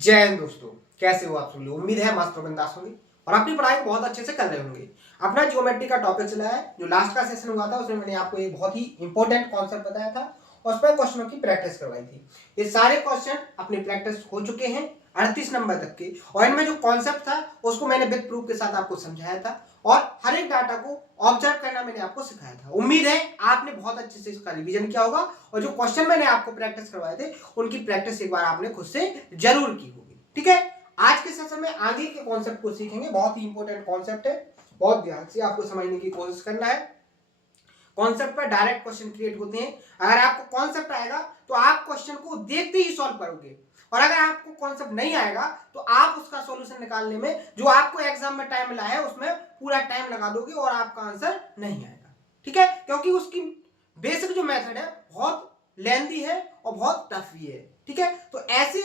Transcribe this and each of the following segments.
जय हिंद दोस्तों, कैसे हो आप सब लोग। उम्मीद है मस्त और बिंदास होंगे और अपनी पढ़ाई को बहुत अच्छे से कर रहे होंगे। अपना ज्योमेट्री का टॉपिक चला है, जो लास्ट का सेशन हुआ था उसमें मैंने आपको एक बहुत ही इंपॉर्टेंट कॉन्सेप्ट बताया था और उस पर क्वेश्चनों की प्रैक्टिस करवाई थी। ये सारे क्वेश्चन अपनी प्रैक्टिस हो चुके हैं 38 नंबर तक के, और इनमें जो कॉन्सेप्ट था उसको मैंने विद प्रूफ के साथ आपको समझाया था और हर एक डाटा को ऑब्जर्व करना मैंने आपको सिखाया था। उम्मीद है आपने बहुत अच्छे से इसका रिवीजन किया होगा और जो क्वेश्चन मैंने आपको प्रैक्टिस करवाए थे उनकी प्रैक्टिस एक बार आपने खुद से जरूर की होगी। ठीक है, आज के सेशन में आगे के कॉन्सेप्ट को सीखेंगे। बहुत ही इंपॉर्टेंट कॉन्सेप्ट है, बहुत ध्यान से आपको समझने की कोशिश करना है। कॉन्सेप्ट पर डायरेक्ट क्वेश्चन क्रिएट होते हैं। अगर आपको कॉन्सेप्ट आएगा तो आप क्वेश्चन को देखते ही सॉल्व करोगे, और अगर आपको कॉन्सेप्ट नहीं आएगा तो आप उसका सॉल्यूशन निकालने में जो आपको एग्जाम में टाइम मिला है उसमें पूरा टाइम लगा दोगे और आपका आंसर नहीं आएगा। ठीक है, क्योंकि उसकी बेसिक जो मेथड है बहुत लेंथी है और बहुत टफ भी है। ठीक है, तो ऐसे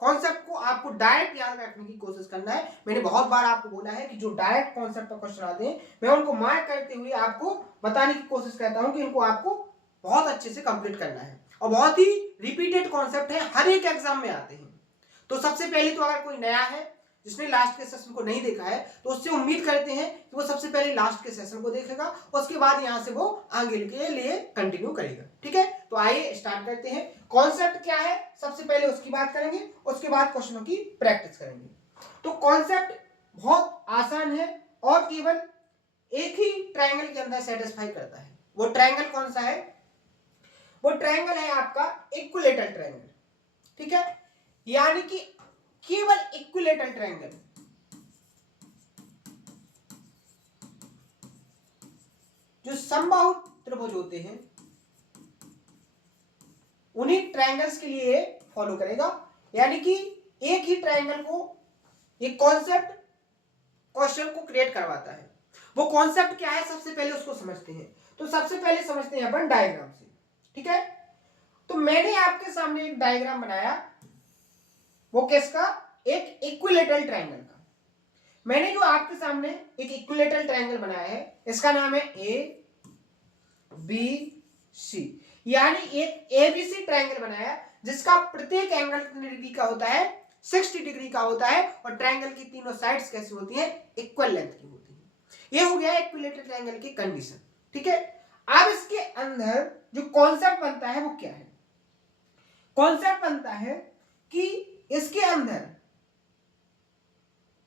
कॉन्सेप्ट को आपको डायरेक्ट याद रखने की कोशिश करना है। मैंने बहुत बार आपको बोला है कि जो डायरेक्ट कॉन्सेप्ट पर क्वेश्चन आते हैं मैं उनको मार्क करते हुए आपको बताने की कोशिश करता हूं कि इनको आपको बहुत अच्छे से कंप्लीट करना है, और बहुत ही रिपीटेड कॉन्सेप्ट है, हर एक एग्जाम में आते हैं। तो सबसे पहले तो अगर कोई नया है जिसने लास्ट के सेशन को नहीं देखा है तो उससे उम्मीद करते हैं कि वो सबसे पहले लास्ट के सेशन को देखेगा, उसके बाद यहां से वो आगे के लिए कंटिन्यू करेगा। ठीक है, तो आइए स्टार्ट करते हैं। कॉन्सेप्ट क्या है सबसे पहले उसकी बात करेंगे, उसके बाद क्वेश्चनों की प्रैक्टिस करेंगे। तो कॉन्सेप्ट बहुत आसान है और केवल एक ही ट्रायंगल के अंदर सेटिस्फाई करता है। वो ट्रायंगल कौन सा है? वो ट्रायंगल है आपका इक्विलेटरल ट्रायंगल। ठीक है, यानी कि केवल इक्विलेटरल ट्रायंगल, जो समबाहु त्रिभुज होते हैं उन्हीं ट्रायंगल्स के लिए फॉलो करेगा। यानी कि एक ही ट्रायंगल को एक कॉन्सेप्ट क्वेश्चन को क्रिएट करवाता है। वो कॉन्सेप्ट क्या है सबसे पहले उसको समझते हैं। तो सबसे पहले समझते हैं अपन डायग्राम से। ठीक है, तो मैंने आपके सामने एक डायग्राम बनाया, वो किसका? एक इक्विलेटरल ट्रायंगल का। मैंने जो आपके सामने एक इक्विलेटरल ट्रायंगल बनाया है इसका नाम है ए बी सी, यानी एक एबीसी ट्रायंगल बनाया जिसका प्रत्येक एंगल कितने डिग्री का होता है? 60 डिग्री का होता है, और ट्रायंगल की तीनों साइड्स कैसी होती हैं? इक्वल लेंथ की होती है। ये हो गया इक्विलेटरल ट्रायंगल की कंडीशन। ठीक है, अब इसके अंदर जो कॉन्सेप्ट बनता है वो क्या है? कॉन्सेप्ट बनता है कि इसके अंदर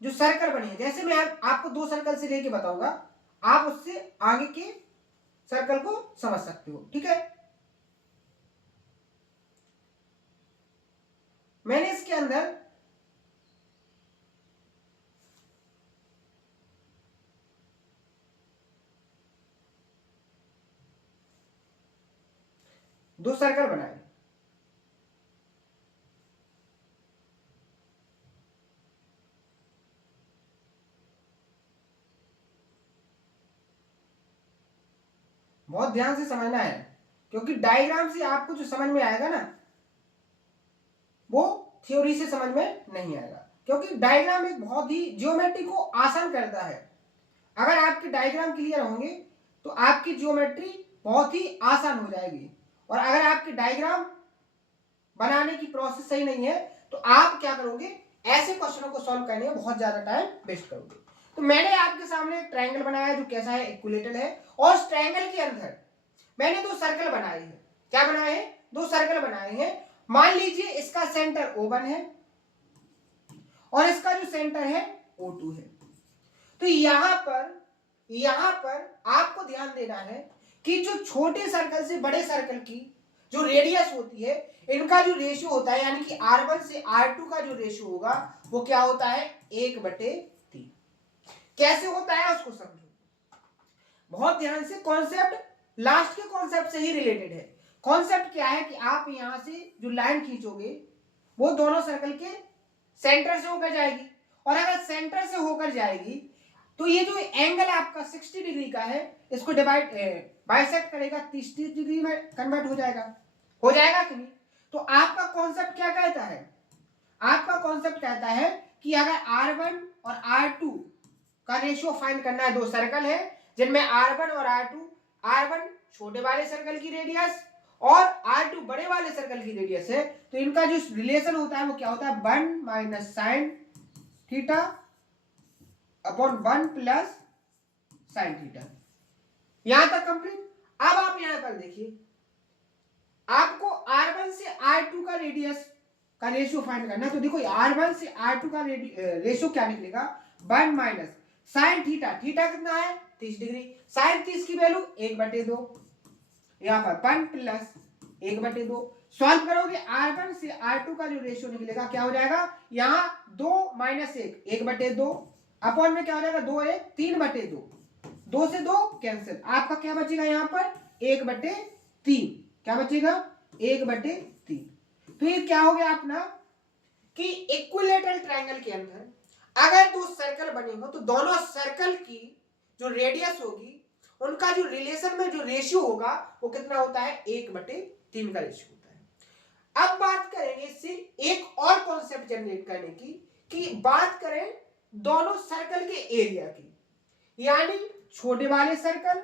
जो सर्कल बने हैं, जैसे मैं आपको दो सर्कल से लेके बताऊंगा, आप उससे आगे के सर्कल को समझ सकते हो। ठीक है, मैंने इसके अंदर दो सर्कल बनाए। बहुत ध्यान से समझना है, क्योंकि डायग्राम से आपको जो समझ में आएगा ना वो थ्योरी से समझ में नहीं आएगा, क्योंकि डायग्राम एक बहुत ही ज्योमेट्री को आसान करता है। अगर आपके डायग्राम क्लियर होंगे तो आपकी ज्योमेट्री बहुत ही आसान हो जाएगी, और अगर आपके डायग्राम बनाने की प्रोसेस सही नहीं है तो आप क्या करोगे? ऐसे क्वेश्चनों को सॉल्व करने में बहुत ज्यादा टाइम वेस्ट करोगे। तो मैंने आपके सामने एक ट्रायंगल बनाया जो कैसा है? इक्विलेटरल है, और उस ट्रायंगल के अंदर मैंने दो सर्कल बनाए हैं। क्या बनाए हैं? दो सर्कल बनाए हैं। मान लीजिए इसका सेंटर O1 है और इसका जो सेंटर है O2 है। तो यहां पर आपको ध्यान देना है कि जो छोटे सर्कल से बड़े सर्कल की जो रेडियस होती है इनका जो रेशियो होता है, यानी कि R1 से R2 का जो रेशियो होगा वो क्या होता है? 1/3। कैसे होता है उसको समझो बहुत ध्यान से। कॉन्सेप्ट लास्ट के कॉन्सेप्ट से ही रिलेटेड है। कॉन्सेप्ट क्या है कि आप यहां से जो लाइन खींचोगे वो दोनों सर्कल के सेंटर से होकर जाएगी, और अगर सेंटर से होकर जाएगी तो ये जो एंगल आपका 60 डिग्री का है इसको बाइसेक्ट करेगा, 30 डिग्री में कन्वर्ट हो जाएगा कि नहीं? तो आपका कॉन्सेप्ट क्या कहता है? आपका कॉन्सेप्ट कहता है कि अगर R1 और R2 का रेशियो फाइंड करना है, दो सर्कल है जिनमें R1 और R2, R1 छोटे वाले सर्कल की रेडियस और R2 बड़े वाले सर्कल की रेडियस है, तो इनका जो रिलेशन होता है वो क्या होता है, 1 minus sine theta upon 1 plus sine theta. यहां तक कंप्लीट। अब आप यहां पर देखिए, आपको R1 से R2 का रेडियस का रेशियो फाइंड करना है। तो देखो R1 से R2 का रेशियो क्या निकलेगा, 1 माइनस साइन थीटा, थीटा कितना है 30 डिग्री, साइन 30 की वैल्यू 1/2, यहाँ पर 1 प्लस 1/2। सॉल्व करोगे R1 से R2 का जो रेशियो निकलेगा क्या हो जाएगा, यहाँ 2 माइनस 1 1/2 अपॉन में क्या हो जाएगा 2 1 3/2, 2 से 2 कैंसिल, आपका क्या बचेगा यहाँ पर 1/3, क्या बचेगा 1/3। तो ये क्या हो गया अपना कि इक्विलेटरल ट्रायंगल के अंदर अगर दो सर्कल बने हो तो दोनों सर्कल की जो रेडियस होगी उनका जो रिलेशन में जो रेशियो होगा वो कितना होता है 1/3 का रेशियो होता है। अब बात करेंगे इससे एक और कॉन्सेप्ट जनरेट करने की, कि बात करें दोनों सर्कल के एरिया की, यानी छोटे वाले सर्कल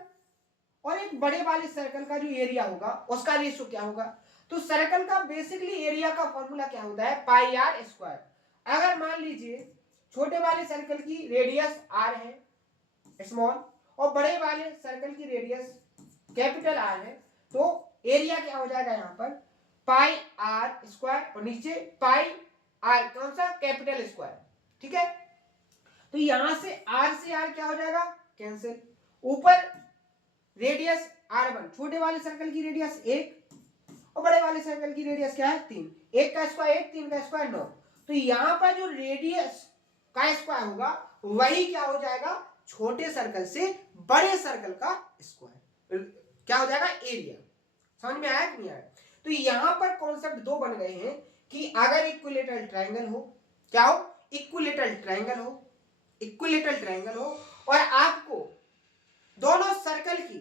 और एक बड़े वाले सर्कल का जो एरिया होगा उसका रेशियो क्या होगा। तो सर्कल का बेसिकली एरिया का फॉर्मूला क्या होता है, पाई आर स्क्वायर। अगर मान लीजिए छोटे वाले सर्कल की रेडियस आर है स्मॉल और बड़े वाले सर्कल की रेडियस कैपिटल आर है, तो एरिया क्या हो जाएगा यहाँ पर पाई आर स्क्वायर और नीचे पाई आर कौन सा कैपिटल स्क्वायर, ठीक है। तो यहां से आर क्या हो जाएगा कैंसिल, ऊपर रेडियस R1 छोटे वाले सर्कल की रेडियस 1 और बड़े वाले सर्कल की रेडियस क्या है 3, 1 का स्क्वायर 1 3 का स्क्वायर 9। तो यहां पर जो रेडियस का स्क्वायर होगा वही क्या हो जाएगा छोटे सर्कल से बड़े सर्कल का स्क्वायर, क्या हो जाएगा एरिया। समझ में आया कि नहीं आया। तो यहां पर कॉन्सेप्ट दो बन गए हैं कि अगर इक्विलेटरल ट्रायंगल हो, क्या हो इक्विलेटरल ट्रायंगल हो, इक्विलेटरल ट्रायंगल हो और आपको दोनों सर्कल की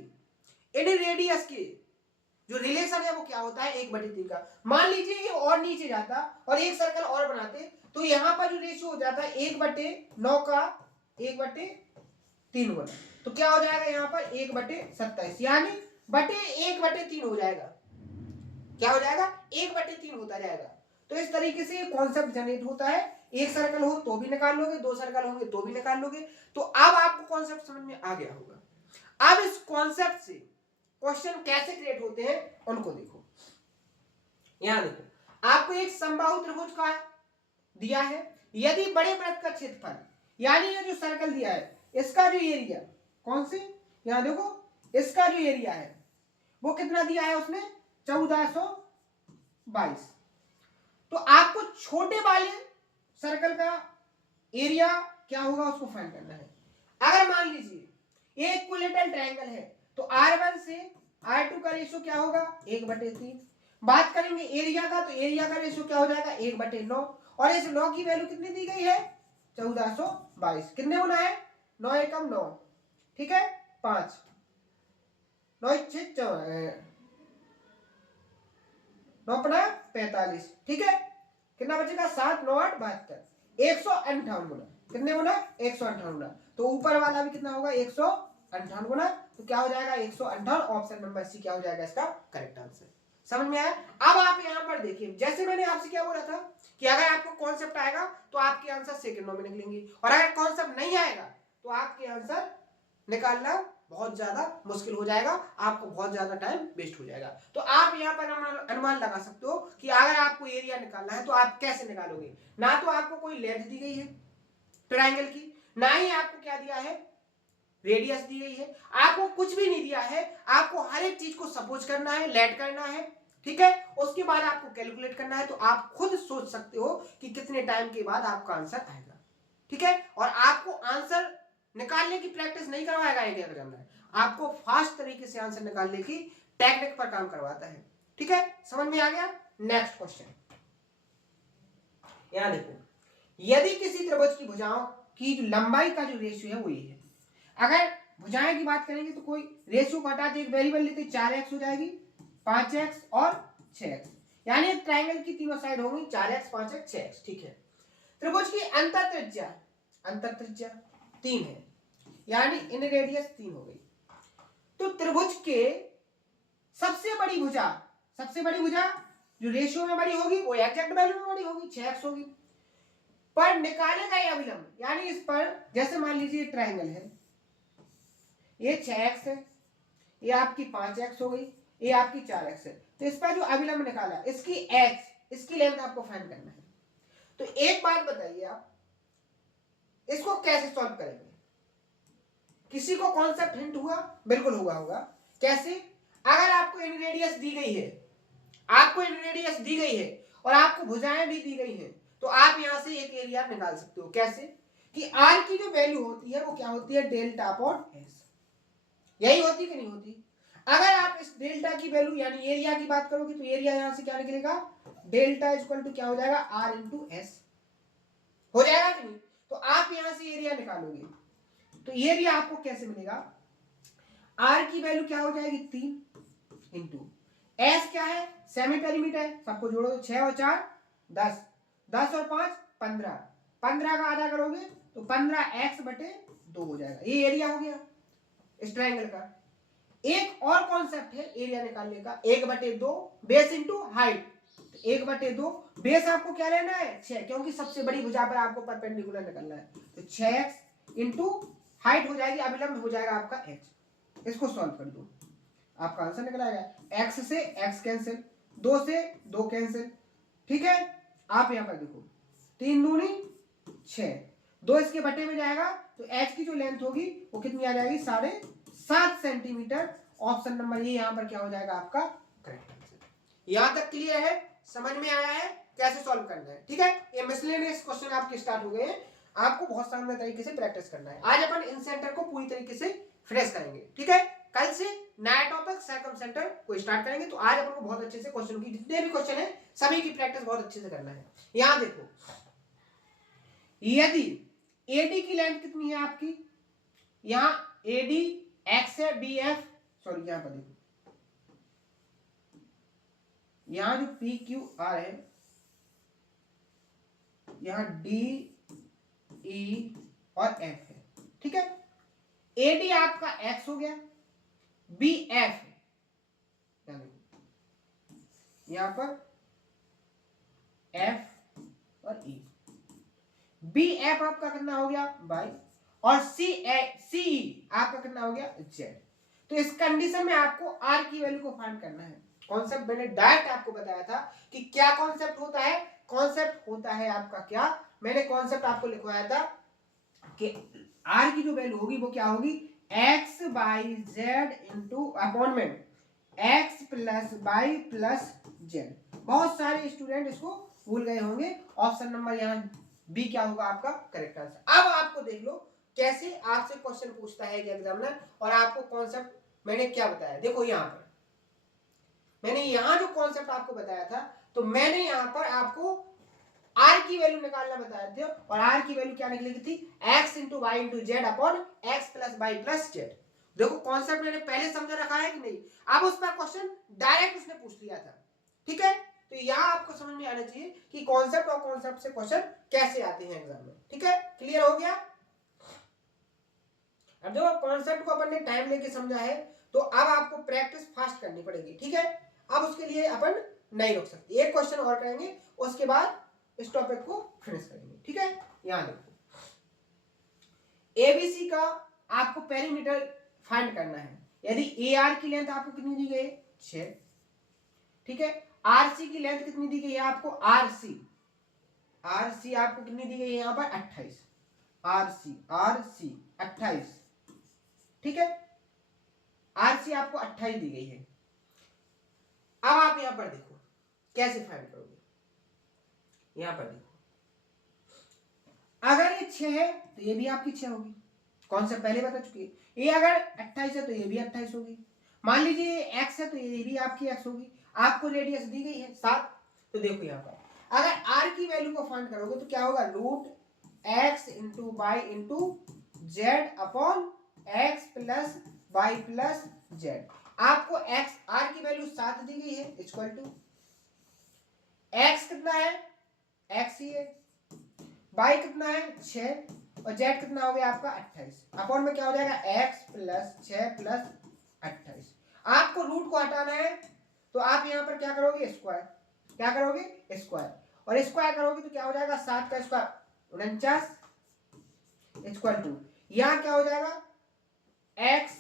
इन रेडियस की जो रिलेशन है वो क्या होता है 1/3 का। मान लीजिए ये और नीचे जाता और एक सर्कल और बनाते तो यहां पर जो रेशियो हो जाता है 1/9 का 1/3 गुना, तो क्या हो जाएगा यहाँ पर 1/27 यानी बटे 1/3 हो जाएगा, क्या हो जाएगा 1/3 होता जाएगा। तो इस तरीके से कॉन्सेप्ट जनरेट होता है, एक सर्कल हो तो भी निकाल लोगे, दो सर्कल होंगे तो भी निकाल लोगे। तो अब आपको कॉन्सेप्ट समझ में आ गया होगा। अब इस कॉन्सेप्ट से क्वेश्चन कैसे क्रिएट होते हैं उनको देखो। यहां देखो आपको एक समबाहु त्रिभुज का दिया है, यदि बड़े वृत्त का क्षेत्रफल यानी ये जो सर्कल दिया है इसका जो एरिया कौन सी, यहां देखो इसका जो एरिया है वो कितना दिया है उसने 1422। तो आपको छोटे वाले सर्कल का एरिया क्या होगा उसको फाइंड करना है। अगर मान लीजिए एक इक्विलेटरल ट्रायंगल है तो R1 से R2 का रेशियो क्या होगा 1/3। बात करेंगे एरिया का, तो एरिया का रेशियो क्या हो जाएगा 1/9 और इस 9 की वैल्यू कितनी दी गई है 1422। कितने गुना है 9 एकम 9, ठीक है 5 9 6 9 45, ठीक है कितना बचेगा 7 9 8 72 158 गुना। कितने गुना 158 गुना। तो ऊपर वाला भी कितना होगा 158 गुना, तो क्या हो जाएगा 158, ऑप्शन नंबर सी क्या हो जाएगा इसका करेक्ट आंसर। समझ में आया। अब आप यहां पर देखिए जैसे मैंने आपसे क्या बोला था कि अगर आपको कॉन्सेप्ट आएगा तो आपके आंसर सेकंडों में निकलेंगे और अगर कॉन्सेप्ट नहीं आएगा तो आपके आंसर निकालना बहुत ज्यादा मुश्किल हो जाएगा, आपको बहुत ज्यादा टाइम वेस्ट हो जाएगा। तो आप यहाँ पर अनुमान लगा सकते हो कि अगर आपको एरिया निकालना है तो आप कैसे निकालोगे। ना तो आपको कोई लेंथ दी गई है ट्रायंगल की, ना ही आपको क्या दिया है रेडियस दी गई है, आपको कुछ भी नहीं दिया है। आपको हर एक चीज को सपोज करना है, लेट करना है, ठीक है। उसके बाद आपको कैलकुलेट करना है। तो आप खुद सोच सकते हो कि कितने टाइम के बाद आपका आंसर आएगा, ठीक है। और आपको आंसर निकालने की प्रैक्टिस नहीं करवाएगा एक एग्जामिनर, आपको फास्ट तरीके से आंसर निकालने की टेक्निक पर काम करवाता है, ठीक है। समझ में आ गया। नेक्स्ट क्वेश्चन यहां देखो, यदि किसी त्रिभुज की भुजाओं की जो लंबाई का जो रेशियो है वो ये है। अगर भुजाएं की बात करेंगे तो कोई रेशियो को हटा के एक वेरिएबल लेते 4x हो जाएगी, 5x और 6x, यानी एक ट्रायंगल की तीनों साइड होंगी 4x 5x 6x, ठीक है। त्रिभुज की अंतर त्रिज्या 3 है, यानी इन रेडियस 3 हो गई। तो त्रिभुज के सबसे बड़ी भुजा सबसे बड़ी भुजा जो रेशियो में बड़ी होगी वो एग्जैक्ट वैल्यू में बड़ी होगी, 6x होगी। पर निकालेगा ये अभिलंब, यानी इस पर जैसे मान लीजिए ट्रायंगल है, ये 6x है, ये आपकी 5x हो गई, ये आपकी 4x है। तो इस पर जो अभिलंब निकाला इसकी h, इसकी लेंथ आपको फाइंड करना है। तो एक बात बताइए, आप इसको कैसे सॉल्व करेंगे? किसी को कॉन्सेप्ट हिंट हुआ? बिल्कुल हुआ होगा। कैसे? अगर आपको इन रेडियस दी गई है, आपको इन रेडियस दी गई है और आपको भुजाएं भी दी गई हैं, तो आप यहां से एक एरिया निकाल सकते हो। कैसे? कि r की जो वैल्यू होती है वो क्या होती है? Delta upon s। यही होती कि नहीं होती? अगर आप इस डेल्टा की वैल्यू यानी एरिया की बात करोगे तो एरिया यहां से क्या निकलेगा? डेल्टा इक्वल टू क्या हो जाएगा? r इंटू एस हो जाएगा कि नहीं? तो आप यहां से एरिया निकालोगे तो एरिया आपको कैसे मिलेगा? r की वैल्यू क्या हो जाएगी? 3 इंटू s क्या है? सेमी पेरीमीटर है, सबको जोड़ो, 6 और 4 10, 10 और 5 15, 15 का आधा करोगे तो 15x बटे 2 हो जाएगा। ये एरिया हो गया इस ट्रायंगल का। एक और कॉन्सेप्ट है एरिया निकालने का, 1/2 बेस इंटू हाइट। 1/2 बेस आपको क्या लेना है? 6, क्योंकि सबसे बड़ी भुजा पर आपको परपेंडिकुलर निकलना है। तो 6x इंटू हाइट हो जाएगी, अभिलंब हो जाएगा आपका h। इसको सॉल्व कर दो, आपका आंसर निकल आएगा। x से x कैंसिल, 2 से 2 कैंसिल, ठीक है। आप यहां पर देखो, 3 दूनी 6, 2 इसके बटे में जाएगा तो h की जो लेंथ होगी वो कितनी आ जाएगी? 7.5 सेंटीमीटर। ऑप्शन नंबर ये यहां पर क्या हो जाएगा? आपका करेक्ट आंसर। यहां तक क्लियर है? समझ में आया है कैसे सॉल्व करना है? ठीक है, ये मिसलेनियस क्वेश्चन आपके स्टार्ट हो गए हैं, आपको बहुत शानदार तरीके से प्रैक्टिस करना है। आज अपन इन सेंटर को पूरी तरीके से फ्रेश करेंगे, ठीक है। कल से नया टॉपिक सर्कम सेंटर को स्टार्ट करेंगे। तो आज अपन को बहुत अच्छे से क्वेश्चन की, जितने भी क्वेश्चन है सभी की प्रैक्टिस बहुत अच्छे से करना है। यहां देखो, यदि AD की लेंथ कितनी है आपकी? यहां AD x है, BF सॉरी यहां पर देखो, यहां जो PQR है, यहां D E और F है, ठीक है। AD आपका x हो गया, BF यहां पर F और E, BF आपका कितना हो गया? y, और CE आपका कितना हो गया? z। तो इस कंडीशन में आपको r की वैल्यू को फाइंड करना है। कॉन्सेप्ट मैंने डायरेक्ट आपको बताया था कि क्या कॉन्सेप्ट होता है। कॉन्सेप्ट होता है आपका क्या, मैंने कॉन्सेप्ट आपको लिखवाया था कि r की जो वैल्यू होगी वो क्या होगी? x by z into upon में x plus y plus z. बहुत सारे स्टूडेंट इसको भूल गए होंगे। ऑप्शन नंबर यहाँ बी क्या होगा आपका करेक्ट आंसर। अब आपको देख लो कैसे आपसे क्वेश्चन पूछता है एग्जामिनर, और आपको कॉन्सेप्ट मैंने क्या बताया। देखो यहाँ पर मैंने यहाँ जो कॉन्सेप्ट आपको बताया था, तो मैंने यहाँ पर आपको r की वैल्यू निकालना बताया थे, और r की वैल्यू क्या निकलेगी थी? x into y into z upon x plus y plus z. देखो कॉन्सेप्ट मैंने पहले समझा रखा है कि नहीं। अब उस पर क्वेश्चन डायरेक्ट उसने पूछ लिया था, ठीक है। तो यहाँ आपको समझ में आना चाहिए कि कॉन्सेप्ट और कॉन्सेप्ट से क्वेश्चन कैसे आते हैं एग्जाम में, ठीक है। क्लियर हो गया? अब देखो कॉन्सेप्ट को अपन ने टाइम लेके समझा है, तो अब आपको प्रैक्टिस फास्ट करनी पड़ेगी, ठीक है। अब उसके लिए अपन नहीं रुक सकते, एक क्वेश्चन और करेंगे, उसके बाद इस टॉपिक को फिनिश करेंगे, ठीक है। यहां देखो, एबीसी का आपको पेरीमीटर फाइंड करना है। यदि AR की लेंथ आपको कितनी दी गई है? 6, ठीक है। RC की लेंथ कितनी दी गई है आपको? RC आपको कितनी दी गई है यहाँ पर? 28। RC 28, ठीक है। RC आपको 28 दी गई है। अब आप यहां पर देखो कैसे फाइंड करोगे। यहां पर देखो, अगर ये 6 है तो ये भी आपकी 6 होगी, कॉन्सेप्ट पहले बता चुकी है। ये अगर 28 है तो ये भी 28 होगी। मान लीजिए x है तो ये भी आपकी x होगी। आपको रेडियस दी गई है 7। तो देखो यहाँ पर अगर r की वैल्यू को फाइंड करोगे तो क्या होगा? Root x into y into z upon x plus y plus z. आपको x r की वैल्यू 7 दी गई है, इक्वल टू x कितना है? x ही है, y कितना है? 6, और z कितना हो गया आपका? 28। अपॉन में क्या हो जाएगा? x plus 6 plus 28। आपको रूट को हटाना है तो आप यहाँ पर क्या करोगे, स्क्वायर, क्या करोगे, स्क्वायर, और स्क्वायर करोगे तो क्या हो जाएगा, 7 का स्क्वायर 49 इक्वल टू, यहाँ क्या हो जाएगा x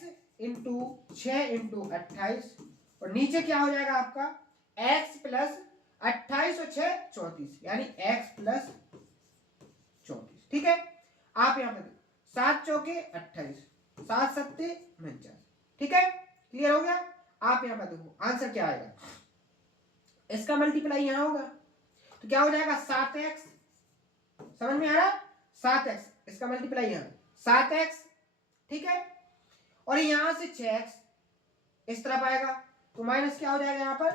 इंटू 6 इंटू 28, और नीचे क्या हो जाएगा आपका x प्लस 28 और 6 34, यानी x प्लस 34। ठीक है, आप यहाँ पर 7 चौके 28, 7 सत्ते 49। ठीक है, क्लियर हो गया। आप यहाँ पर देखो आंसर क्या आएगा, इसका मल्टीप्लाई यहाँ होगा तो क्या हो जाएगा 7x, समझ में आ रहा है, 7x, इसका मल्टीप्लाई यहाँ 7x। ठीक है, और यहां से 6x इस तरफ आएगा तो माइनस क्या हो जाएगा यहाँ पर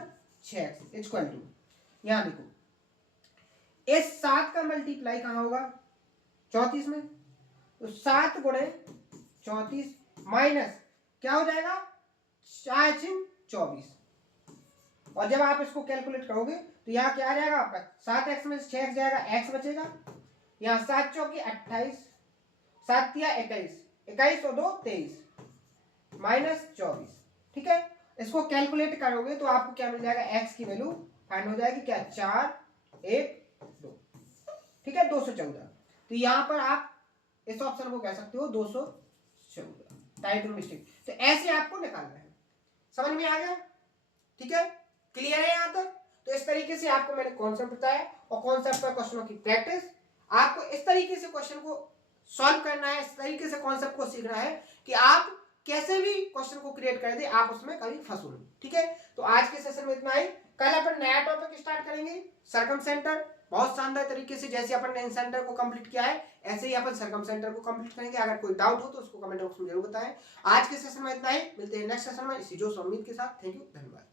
6x इक्वल टू, यहां देखो इस 7 का मल्टीप्लाई कहां होगा 34 में, तो 7 गुणे 34 माइनस क्या हो जाएगा 24, और जब आप इसको कैलकुलेट करोगे तो यहाँ क्या आ जाएगा आपका 7x में 6x जाएगा, x बचेगा, यहाँ 7 चौके 28, 7 तिया 21, 21 और 2 23 माइनस 24। ठीक है, इसको कैलकुलेट करोगे तो आपको क्या मिल जाएगा, x की वैल्यू फाइंड हो जाएगी क्या 4 1 2। ठीक है, 214। तो यहां पर आप इस ऑप्शन को कह सकते हो 214, टाइप मिस्टेक। तो ऐसे आपको निकालना है, समझ में आ गया। ठीक है, क्लियर है यहां तक। तो इस तरीके से आपको मैंने कॉन्सेप्ट बताया, और कॉन्सेप्ट पर क्वेश्चनों की प्रैक्टिस, आपको इस तरीके से क्वेश्चन को सॉल्व करना है, इस तरीके से कॉन्सेप्ट को सीखना है कि आप कैसे भी क्वेश्चन को क्रिएट कर दे, आप उसमें कभी फंसो नहीं। ठीक है, तो आज के सेशन में इतना ही। कल अपन नया टॉपिक स्टार्ट करेंगे, सरकम सेंटर, बहुत शानदार तरीके से जैसे अपन ने इन सेंटर को कंप्लीट किया है ऐसे ही अपन सरकम सेंटर को कंप्लीट करेंगे। अगर कोई डाउट हो तो उसको कमेंट बॉक्स में जरूर बताएं। आज के सेशन में इतना ही, मिलते हैं नेक्स्ट सेशन में इसी जोश उम्मीद के साथ। थैंक यू, धन्यवाद।